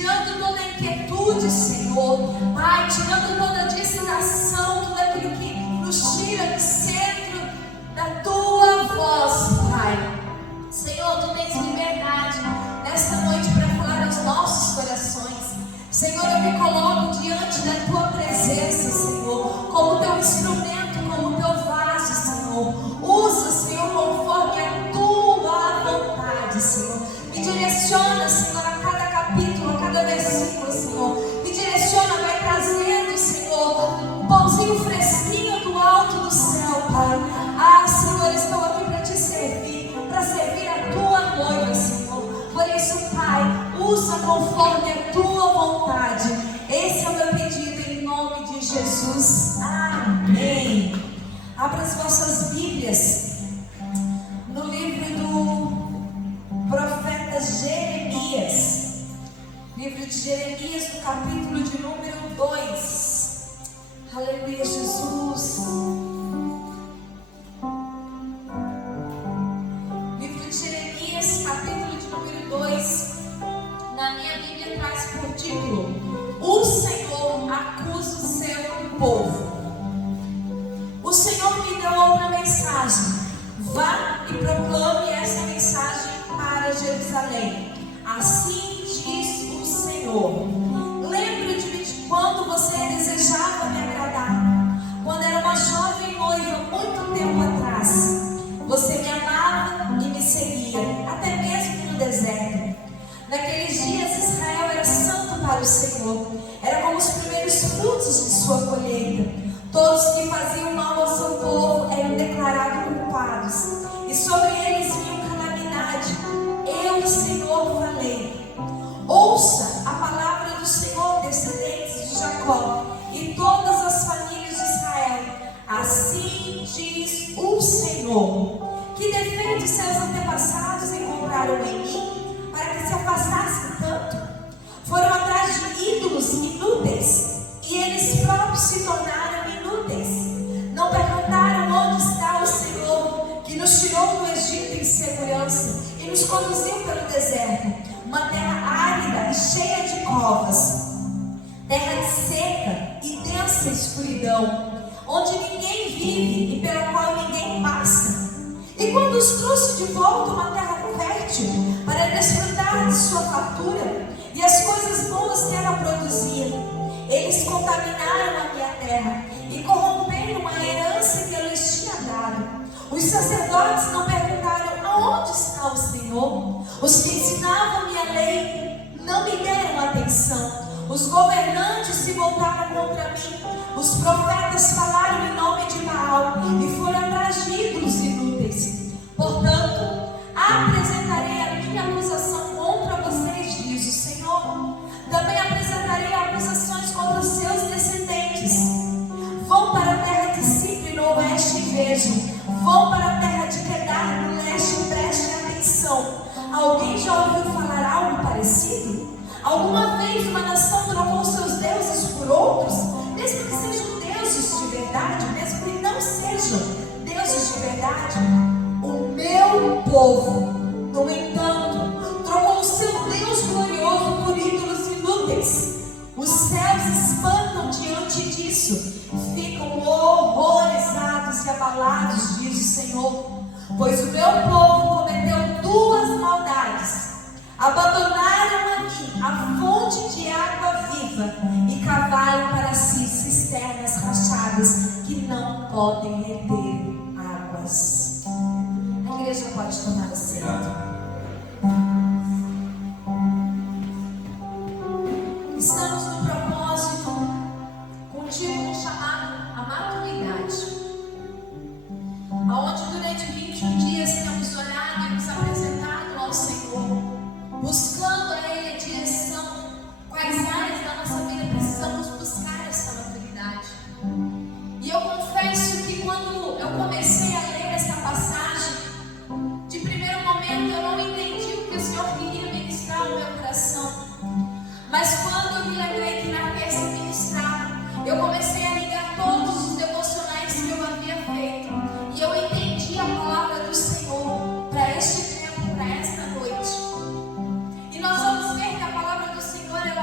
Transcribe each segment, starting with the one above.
tirando toda a inquietude, Senhor, Pai, tirando toda a distração, tudo aquilo que nos tira do centro da Tua voz, Pai. Senhor, Tu tens liberdade nesta noite para falar aos nossos corações. Senhor, eu me coloco diante da Tua presença, Senhor, como Teu instrumento, como Teu vaso, Senhor. Usa, Senhor, conforme a Tua vontade, Senhor. Me direciona, Senhor, a cada capítulo, a cada versículo, Senhor. Me direciona, vai trazendo, Senhor, um pãozinho fresquinho do alto do céu, Pai. Ah, Senhor, estou aqui para Te servir, para servir a Tua noiva, Senhor. Por isso, Pai, usa conforme a Tua vontade. Esse é o meu pedido em nome de Jesus. Amém. Abra as vossas Bíblias no livro do profeta Jeremias. Livro de Jeremias, no capítulo de número 2. Aleluia, Jesus. Livro de Jeremias, capítulo de número 2. Na minha Bíblia traz por título: O Senhor acusa o seu povo. O Senhor me deu outra mensagem: vá e proclame essa mensagem para Jerusalém. Assim diz o Senhor: lembro-me de quando você desejava me agradar, quando era uma jovem noiva muito tempo atrás. Você me amava e me seguia, até mesmo no deserto. Naqueles dias Israel era santo para o Senhor, era como os primeiros frutos de sua colheita. Todos que faziam mal ao seu povo eram declarados culpados, e sobre eles vinha calamidade. Eu, o Senhor, falei. Ouça a palavra do Senhor, descendentes de Jacó, e todas as famílias de Israel. Assim diz o Senhor: que defeitos seus antepassados encontraram em mim, para que se afastassem tanto? Foram atrás de ídolos inúteis, e eles próprios se tornaram inúteis. Não perguntaram onde está o Senhor, que nos tirou do Egito em segurança e nos conduziu pelo deserto, uma terra árida e cheia de covas, terra seca e densa escuridão, onde ninguém vive e pela qual ninguém passa. E quando os trouxe de volta uma terra fértil para desfrutar de sua fartura e as coisas boas que ela produzia, eles contaminaram a minha terra e corromperam a herança que eu lhes tinha dado. Os sacerdotes não perguntaram aonde está o Senhor. Os que ensinavam minha lei não me deram atenção. Os governantes se voltaram contra mim. Os profetas falaram em nome de Baal e foram atrás de ídolos inúteis. Portanto, apresentarei a minha acusação contra vocês, diz o Senhor. Também apresentarei acusações contra os seus descendentes. Vão para a terra de Cipre no oeste e vejam. Vão para a terra de Quedar no leste e prestem atenção. Alguém já ouviu falar algo parecido? Alguma vez uma nação trocou seus deuses por outros? Mesmo que sejam deuses de verdade, mesmo que não sejam deuses de verdade. O meu povo, no entanto, trocou o seu Deus glorioso por ídolos inúteis. Os céus espantam diante disso, ficam horrorizados e abalados, diz o Senhor. Pois o meu povo cometeu duas maldades: abandonaram a mim a fonte de água viva e cavaram para si cisternas rachadas que não podem reter águas. A igreja pode tomar assento. Estamos no propósito contínuo chamado a maturidade, onde durante 21 dias temos orado e nos apresentado ao Senhor, buscando a Ele a direção, quais áreas da nossa vida precisamos buscar essa maturidade. E eu confesso que quando eu comecei a ler essa passagem, de primeiro momento eu não entendi o que o Senhor queria ministrar ao meu coração. Mas quando eu me lembrei que na terça ministrava, eu comecei a ligar todos os devocionais que eu havia feito. E eu entendi a palavra do Senhor para este tempo, para esta noite. E nós vamos ver que a palavra do Senhor ela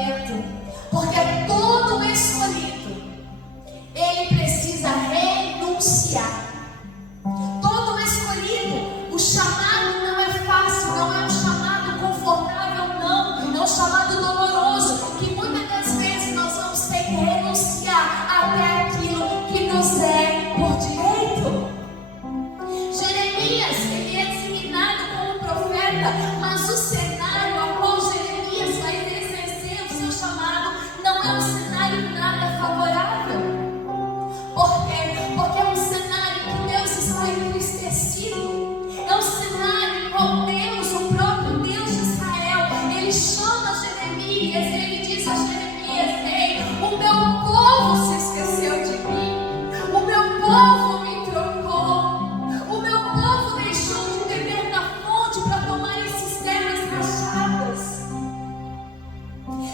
momento, porque todo escolhido, ele precisa renunciar. Todo escolhido, o chamado não é fácil, não é um chamado confortável, não. É um chamado doloroso, que muitas das vezes nós vamos ter que renunciar até aquilo que nos é por direito. Jeremias, ele é designado como profeta, mas o cenário ao qual Jeremias vai exercer o seu chamado não é um cenário nada favorável. Por quê? Porque é um cenário que Deus está entristecido. É um cenário em qual Deus, o próprio Deus de Israel, ele chama Jeremias, ele diz a Jeremias: ei, o meu povo se esqueceu de mim, o meu povo me trocou, o meu povo deixou de beber da fonte para tomar em cisternas rachadas.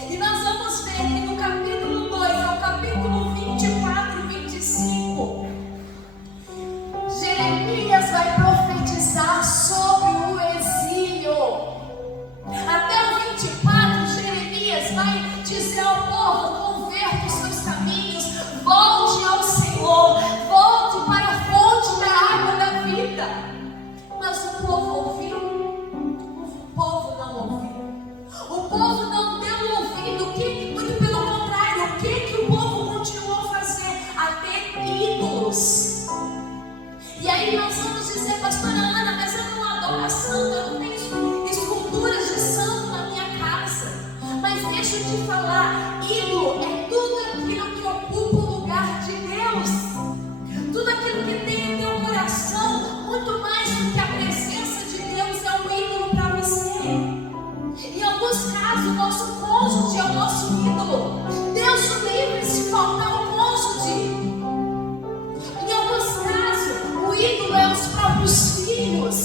E nós vamos ver que no capítulo 2 ao capítulo 24, 25, Jeremias vai profetizar sobre o exílio. Até o 24, Jeremias vai dizer ao povo: converta os seus caminhos, volte ao Senhor, volte para a fonte da água da vida. Mas o povo ouviu? O povo não ouviu. O povo não deu ouvido. Muito pelo contrário, o que o povo continuou a fazer? A ter ídolos. E aí nós vamos dizer: pastora Ana, mas eu não adoro a santo, eu não tenho esculturas de santo na minha casa. Mas deixa eu te falar, ídolo é tudo aquilo que ocupa o lugar de Deus. Tudo aquilo que tem em teu coração, muito mais do que a presença de Deus, é um ídolo para você. Em alguns casos, o nosso cônjuge é o nosso ídolo. Deus o livre se faltar o cônjuge. Em alguns casos, o ídolo é os próprios filhos.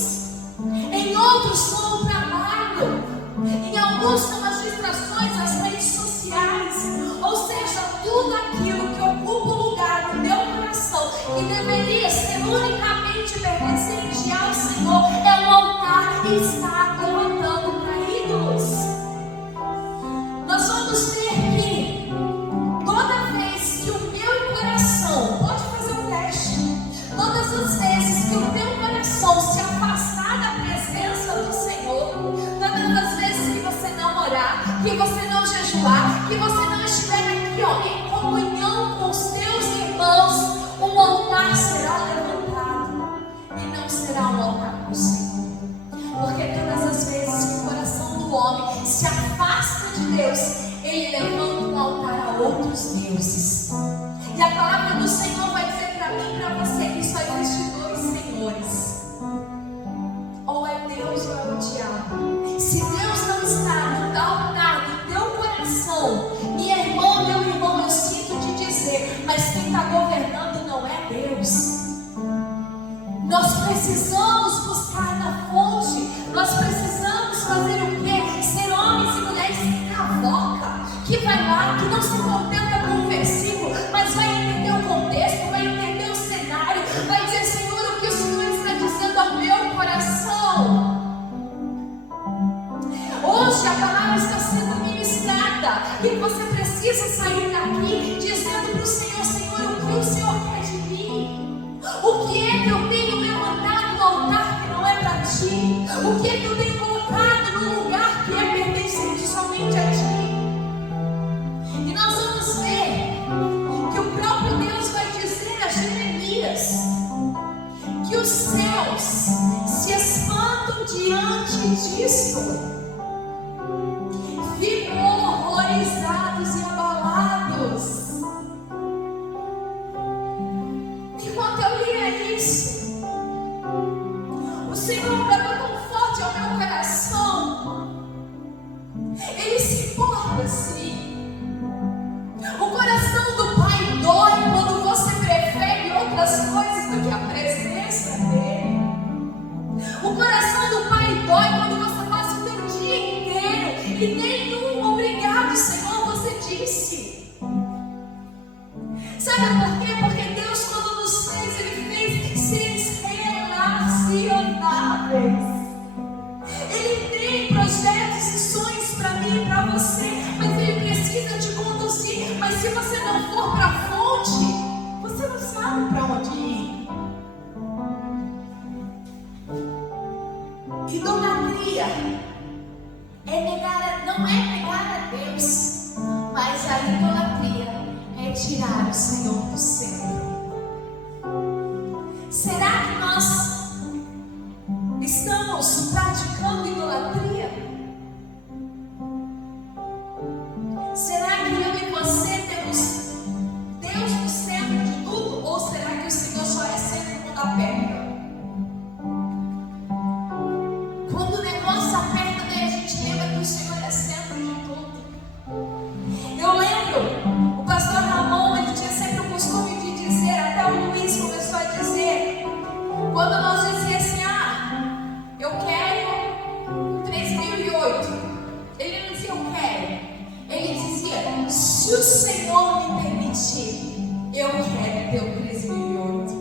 Em outros, são o trabalho. Em alguns, são as distrações, as redes sociais. Ou seja, tudo aquilo que ocupa o lugar no teu coração, que deveria ser unicamente pertencente ao Senhor, é um altar que está levantando para ídolos. Nós vamos ter que, toda vez que o meu coração, pode fazer um teste, todas as vezes que o teu coração se afastar da presença do Senhor, todas as vezes que você não orar, que você não jejuar, que você não estiver aqui, em comunhão com os teus irmãos, um altar será levantado e não será um altar para o Senhor. Porque todas as vezes que o coração do homem se afasta de Deus, ele levanta um altar a outros deuses. E a palavra do Senhor vai dizer para mim e para você que só existe dois senhores: ou é Deus ou é o diabo. Se Deus não está no altar do teu coração, minha irmã, meu irmão, eu sinto te dizer, mas quem está governando não é Deus. Nós precisamos buscar na fonte. Nós precisamos fazer o quê? Ser homens e mulheres cavoca, que vai lá, que não se contenta com um versículo, mas vai entender o contexto, vai entender o cenário, vai dizer: Senhor, o que o Senhor está dizendo ao meu coração? Hoje a palavra está sendo ministrada e você precisa sair daqui dizendo para o Senhor: Senhor, o que o Senhor quer de mim? O que é que eu tenho levantado no altar que não é para ti? O que é que eu tenho colocado no lugar que é pertencente somente a ti? E nós vamos ver que o próprio Deus vai dizer a Jeremias que os céus se espantam diante disso. Ficam horrorizados e abalados. Enquanto eu lia isso, o Senhor bradou tão forte ao meu coração. Ele se importa assim. O coração do Pai dói quando você prefere outras coisas do que a presença dele. O coração do Pai dói quando você passa o teu dia inteiro e nenhum obrigado, Senhor, você disse. Sabe por quê? Porque Deus, quando nos fez, Ele fez seres relacionáveis. Ele tem projetos e sonhos para mim e para você, mas Ele precisa Será que nós estamos praticando idolatria? Será que eu e você temos Deus no centro de tudo? Ou será que o Senhor só é centro quando aperta? Quando o negócio aperta, daí a gente lembra que o Senhor é centro de tudo. Eu lembro, o pastor Ramon, ele tinha sempre o costume de dizer, até o Luiz começou a dizer, quando nós dizia assim, eu quero 3008. Ele não dizia eu quero. Ele dizia, se o Senhor me permitir, eu quero ter o 3008.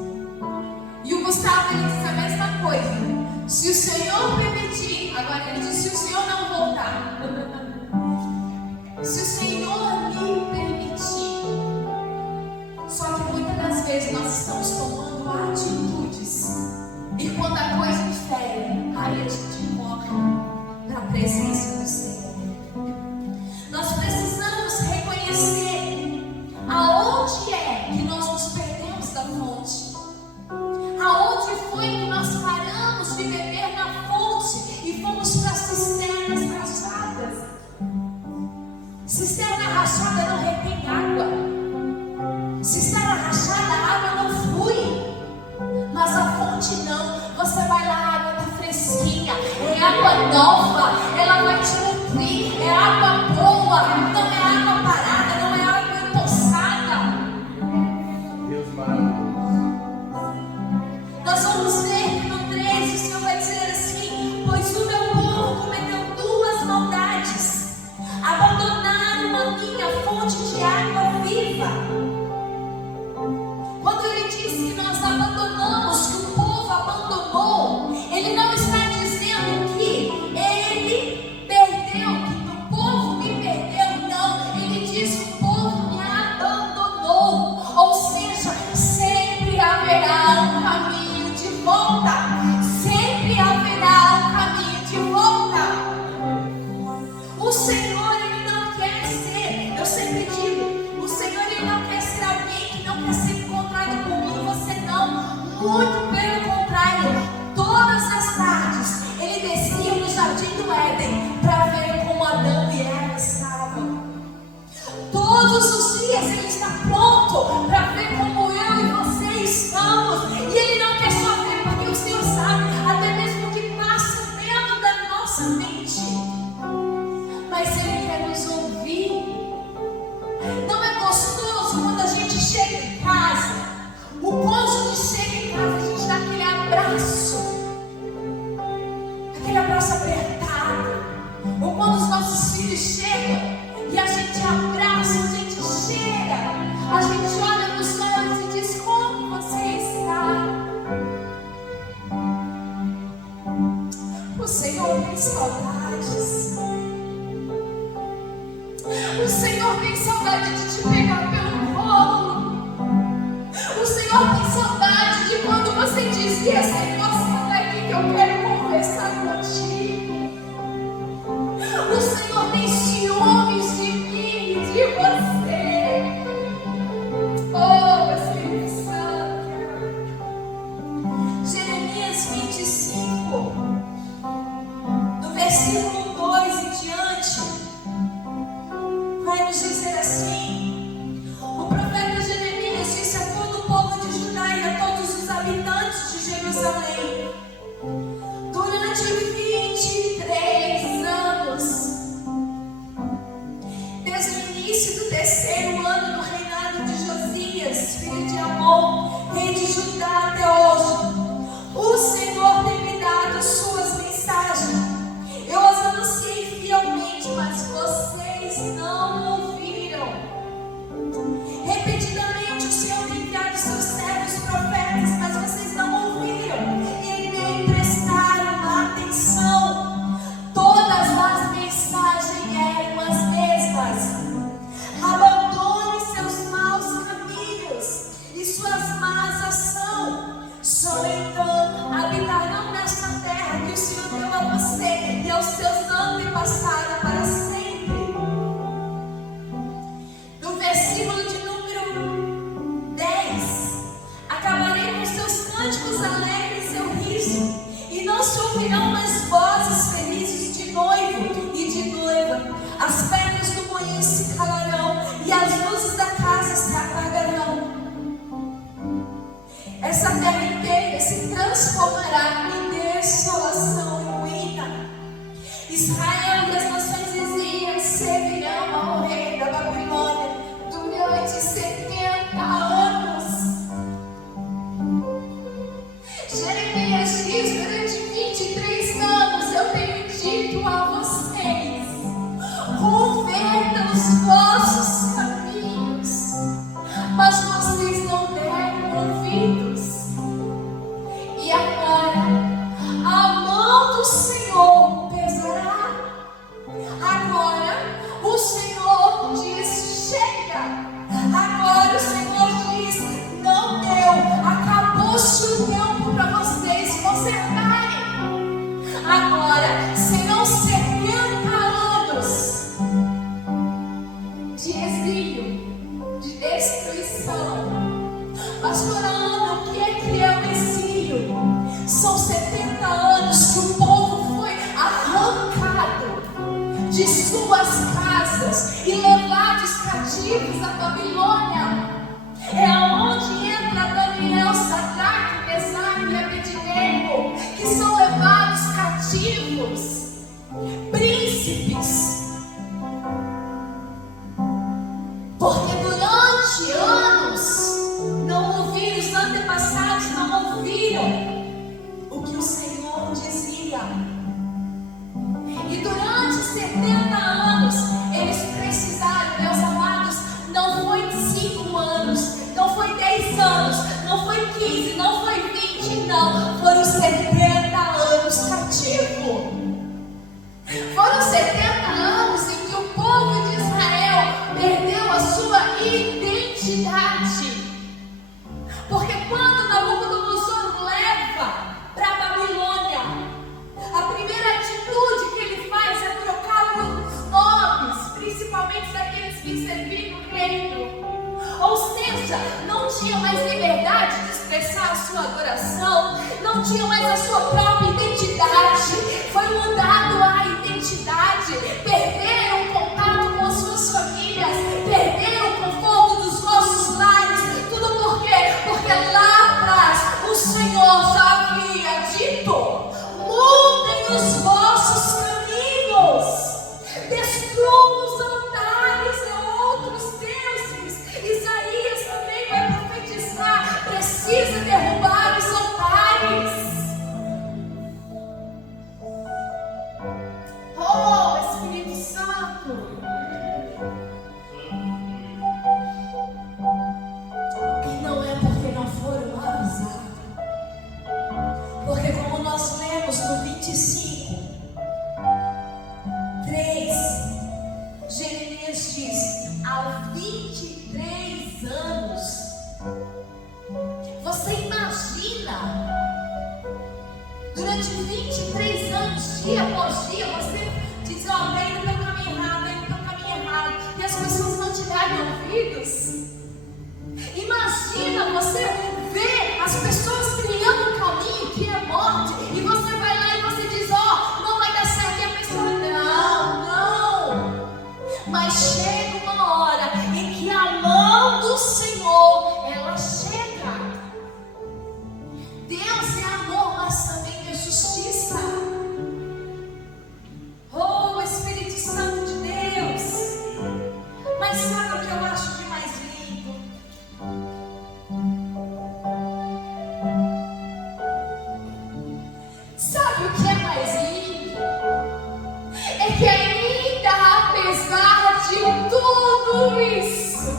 E o Gustavo, ele disse a mesma coisa. Se o Senhor permitir, agora ele diz, se o Senhor não voltar. Se o Senhor me permitir. Só que muitas das vezes nós estamos tomando atitudes. E quando a coisa fere, aí a gente corre para a presença do Senhor. Nós precisamos reconhecer aonde é que nós nos perdemos da fonte. Aonde foi que nós paramos de beber na fonte e fomos para cisternas rachadas. Cisterna rachada não retém água. Cisterna rachada, a água não flui. Mas a fonte não. Você vai lá, a água está fresquinha. É água nova. Ela vai te nutrir. É água boa. Não é água parada. Não é água empoçada. Deus maravilhoso. Nós vamos ver que no 13 o Senhor vai dizer assim: pois o meu povo cometeu duas maldades. Abandonaram a minha fonte de água viva. Quando ele diz que nós abandonamos, que o povo abandonou, ele não está dizendo que ele perdeu, que o povo me perdeu, não. Ele diz que o povo me abandonou. Ou seja, sempre haverá um caminho de volta. Sempre haverá um caminho de volta. O Senhor, ele não quer ser, eu sempre digo, o Senhor, ele não quer ser alguém que não quer ser encontrado por mim e você não. Muito pelo contrário, todas as tardes ele descia no jardim do Éden para ver como Adão e Eva estavam. Todos os dias ele está pronto para ver como eu e você estamos. E ele não quer só ver, porque o Senhor sabe até mesmo o que passa dentro da nossa mente. Mas ele quer nos ouvir. Não é gostoso quando a gente chega em casa, o cônjuge chega em casa, a gente dá aquele abraço apertado. Ou quando os nossos filhos chegam e a gente abraça, a gente chega, a gente olha nos olhos e diz: como você está? O Senhor tem saudades. O Senhor tem saudade de te pegar pelo colo. O Senhor tem saudade de quando você dizia: Senhor, senta aqui que eu quero conversar contigo. O Senhor tem ciúmes de mim e de você. Oh, Espírito Santo. Jeremias 25, no versículo 2 e diante, vai nos dizer assim: o profeta Jeremias disse a todo o povo de Judá e a todos os habitantes de Jerusalém: durante 23 anos, desde o início do terceiro ano do reinado de Josias, filho de Amon, rei de Judá, até hoje, o Senhor tem me dado suas mensagens. Eu as anunciei fielmente, mas vocês não ouviram. Repetidamente o Senhor tem enviado seus servos profetas, mas vocês não ouviram. E luz alegre em seu riso, e não se ouvirão mais vozes felizes de noivo e de noiva. As pedras do moinho se calarão, e as luzes da casa se apagarão. Essa terra inteira se transformará em desolação e ruína. Israel e as nações vizinhas servirão ao rei da Babilônia durante 70 anos. Jeremias diz: durante 23 anos eu tenho dito a vocês: convertam os vossos caminhos, mas vocês não deram ouvidos. E agora a mão do Senhor pesará. Agora o Senhor diz: chega. Agora o Senhor diz: não deu, acabou-se o tempo para vocês consertarem. Agora serão 70 anos de exílio, de destruição. Pastora Ana, o que é o exílio? São 70 anos que o povo foi arrancado de suas casas e levados cativos à Babilônia. É onde entra Daniel, Sadraque, Mesaque e Abednego, que são levados cativos, príncipes, porque durante anos não ouviram, os antepassados não ouviram o que o Senhor dizia. E durante 70 anos eles precisaram, meus amados, não foi 5 anos, não foi 10 anos, não foi 15, não foi 20, não, foram 70 anos cativo. Foram 70 anos em que o povo de Israel perdeu a sua identidade. Porque quando Nabucodonosor leva para a Babilônia, a primeira atitude que ele faz é trocar os nomes, principalmente daqueles que serviam no reino. Ou seja, não tinha mais liberdade de expressar a sua adoração, não tinha mais a sua própria identidade. Foi mudado a identidade, perderam o contato com as suas famílias, perderam o conforto dos nossos lares. Tudo por quê? Porque lá atrás o Senhor já havia dito: mudem os vossos caminhos, destruam os altares a outros deuses. Isaías também vai profetizar: precisa derrubar os altares. Oh, Espírito Santo! E não é porque não foram avisados, porque como nós lemos no 25, 3, Jeremias diz: há 23 anos. Você imagina, durante 23 anos, dia após dia, você diz: ó, vem no teu caminho errado, vem no teu caminho errado, e as pessoas não te darem ouvidos. Imagina você ver as pessoas trilhando um caminho que é morte, e você vai lá e você diz: ó, não vai dar certo, e a pessoa: não. Mas chega uma hora em que a mão do Senhor, ela chega. Deus é amor, mas também é justiça. Oh, Espírito Santo de Deus. Mas sabe o que eu acho de mais lindo? Sabe o que é mais lindo? É que ainda, apesar de tudo isso,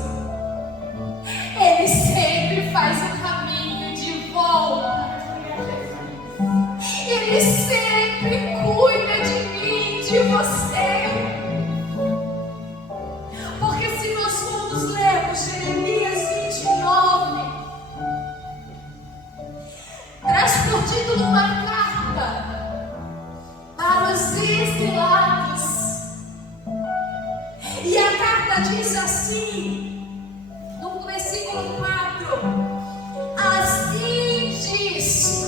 Ele sempre faz o caminho de volta. Ele sempre cuida de mim, de você. Porque se nós formos lermos Jeremias 29, traz por título uma carta para os exilados. E a carta diz assim, no versículo 4: assim diz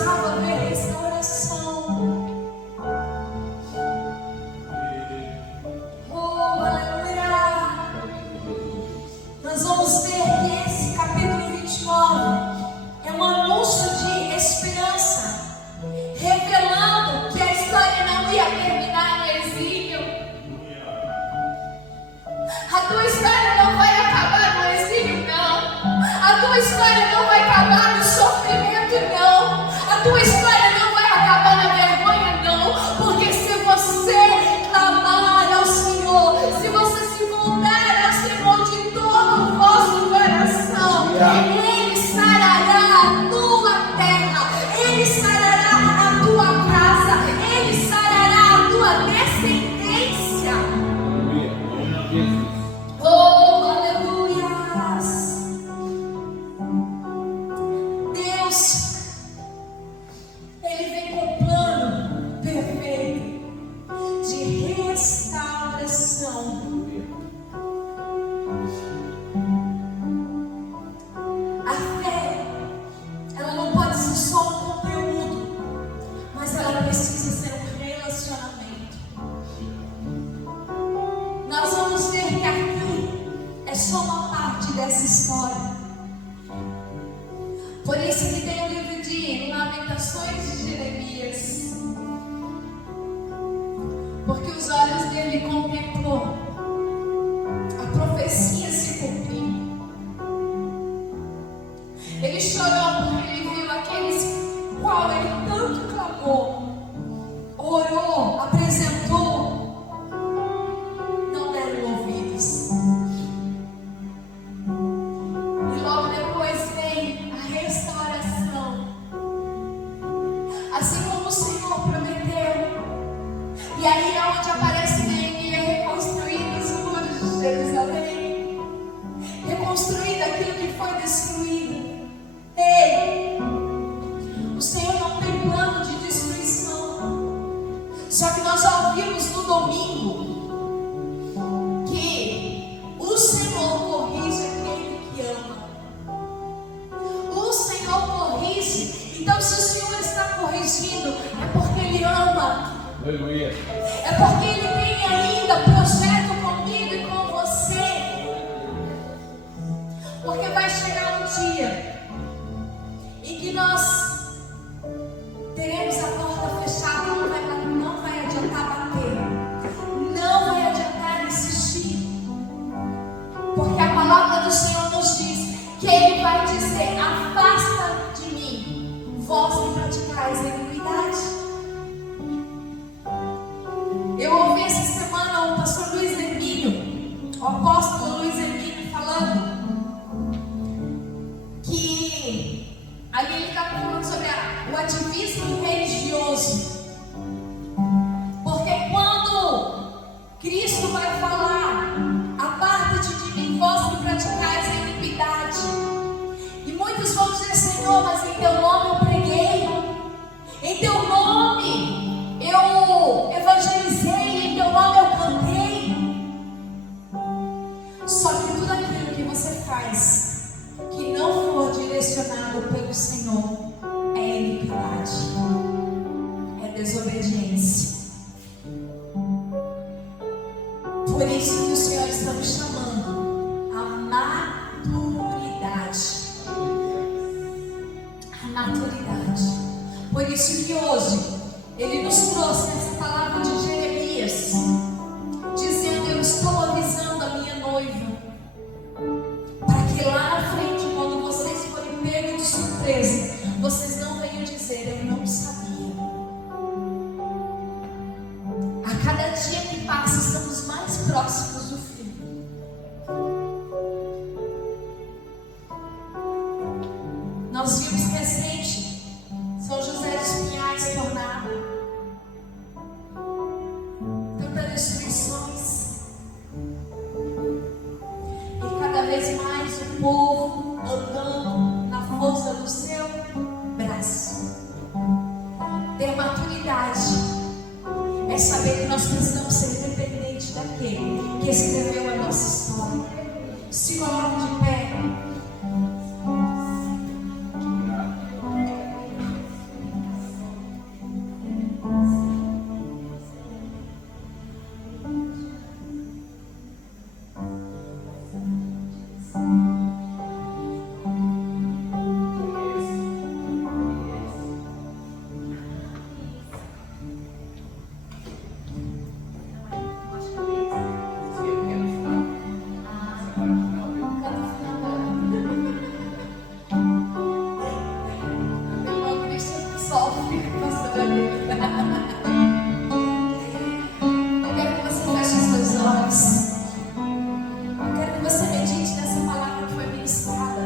precisava ver restauração. Oh, aleluia! Nós vamos ver que esse capítulo 29 é um anúncio de esperança, revelando que a história não ia terminar no exílio. A tua história não vai acabar no exílio, não. A tua história não vai acabar no sofrimento, não. A tua história não vai acabar na vergonha, não. Porque se você clamar ao Senhor, se você se voltar ao Senhor de todo o vosso coração, Ele sarará a tua terra, Ele sarará a tua casa, Ele sarará a tua descendência. Oh, aleluias! Deus, Ele vem com um plano perfeito de restauração. A fé, ela não pode ser só um conteúdo, mas ela precisa ser um relacionamento. Nós vamos ver que aqui é só uma parte dessa história. Por isso que tem o livro de Lamentações de Jeremias, porque os olhos dele contemplou a profecia se cumprindo. Ele chorou porque ele viu aqueles qual ele tanto clamou, orou, apresentou, não deram ouvidos. E logo depois vem a restauração, assim como o Senhor prometeu. E aí é onde aparece Neemias reconstruindo os muros de Jerusalém, reconstruindo aquilo que foi destruído. Ei, o Senhor não tem plano de destruição. Só que nós já ouvimos no domingo que o Senhor corrige aquele que ama. O Senhor corrige. Então, se o Senhor está corrigindo, é porque Ele ama. Aleluia. É porque Ele tem ainda projeto comigo e com você. Porque vai chegar um dia em que nós teremos a porta fechada e não vai adiantar bater, não vai adiantar insistir, porque a palavra do Senhor nos diz que Ele vai dizer: afasta de mim, vós que praticais a iniquidade. Eu ouvi essa semana o pastor Luiz Hermínio, o apóstolo Luiz Hermínio, falando que ali ele está falando sobre o ativismo religioso. Porque quando Cristo vai falar: aparta-te de mim, vós que praticais a iniquidade, e muitos vão dizer: Senhor, mas em teu nome eu preguei, em teu nome eu evangelizei, em teu nome eu cantei. Só que tudo aquilo que você faz que não for direcionado pelo Senhor é iniquidade, é desobediência. Por isso que o Senhor está nos chamando à maturidade. A maturidade. Por isso que hoje Ele nos trouxe essa palavra de Jeremias, dizendo: eu estou avisando a minha noiva, para que lá na frente, quando vocês forem pegos de surpresa, vocês não venham dizer: eu não sabia. A cada dia que passa, estamos mais próximos do fim. Nós vimos recente São José dos Pinhais tornado, tantas destruições, e cada vez mais o povo andando na força do seu braço. Ter maturidade é saber que nós precisamos ser dependentes daquele que escreveu a nossa história. Se coloque de pé. Pastor Davi. Eu quero que você feche os seus olhos. Eu quero que você medite nessa palavra que foi ministrada.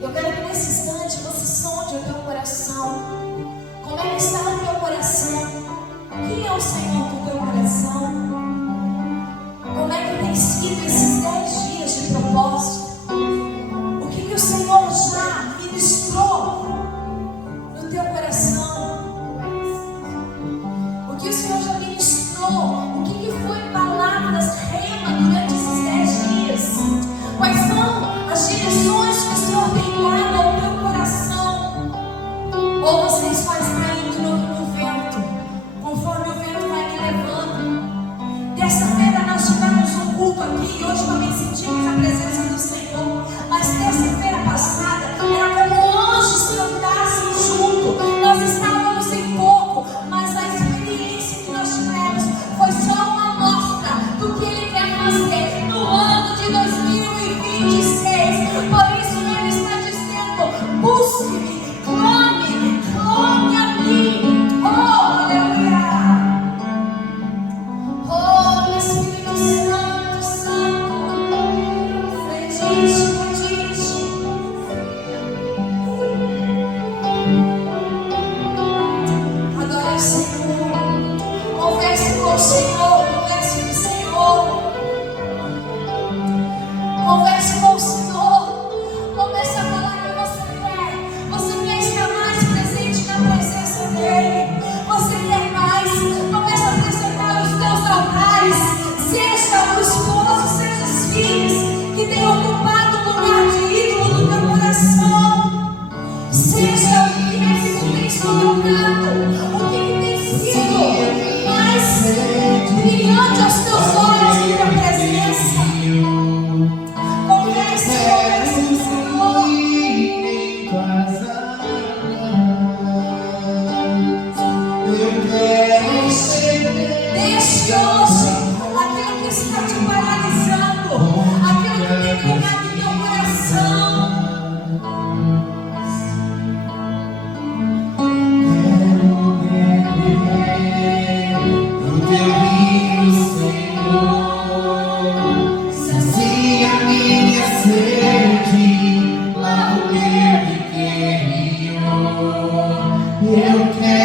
Eu quero que nesse instante você sonde o teu coração. Como é que está o teu coração? Quem é o Senhor do teu coração? Como é que tem sido esses 10 dias de propósito? O que o Senhor já ministrou no teu coração? O que o Senhor já ministrou? O que foi palavras rema durante esses 10 dias? Quais são as direções que o Senhor tem dado ao teu coração? Ou você está indo no vento, conforme o vento vai me levando? Terça-feira nós tivemos um culto aqui e hoje também sentimos a presença do Senhor. Mas terça-feira passada era como anjos cantassem junto. Nós estávamos em pouco, mas a experiência que nós tivemos foi só uma amostra do que Ele quer fazer no ano de 2026. Por isso Ele está dizendo: busque-me, clame a mim. Oh, aleluia! Oh, Espírito Santo, Santo, medite. Adore o Senhor, converse com o Senhor, converse com o Senhor, converse com o Senhor, comece a falar o que você quer estar mais presente na presença dEle, você quer mais, comece a apresentar os teus altares, seja o esposo, seja os filhos que têm ocupado o lugar de ídolo do teu coração, seja o que tem se colocado, o que tem sido mais brilhante aos teus olhos em tua presença. Converse com o Senhor. Deixe hoje aquilo que está te paralisando, aquilo que tem pegado em teu coração. O teu rio, Senhor, sacia minha sede, lá no teu rio. Eu quero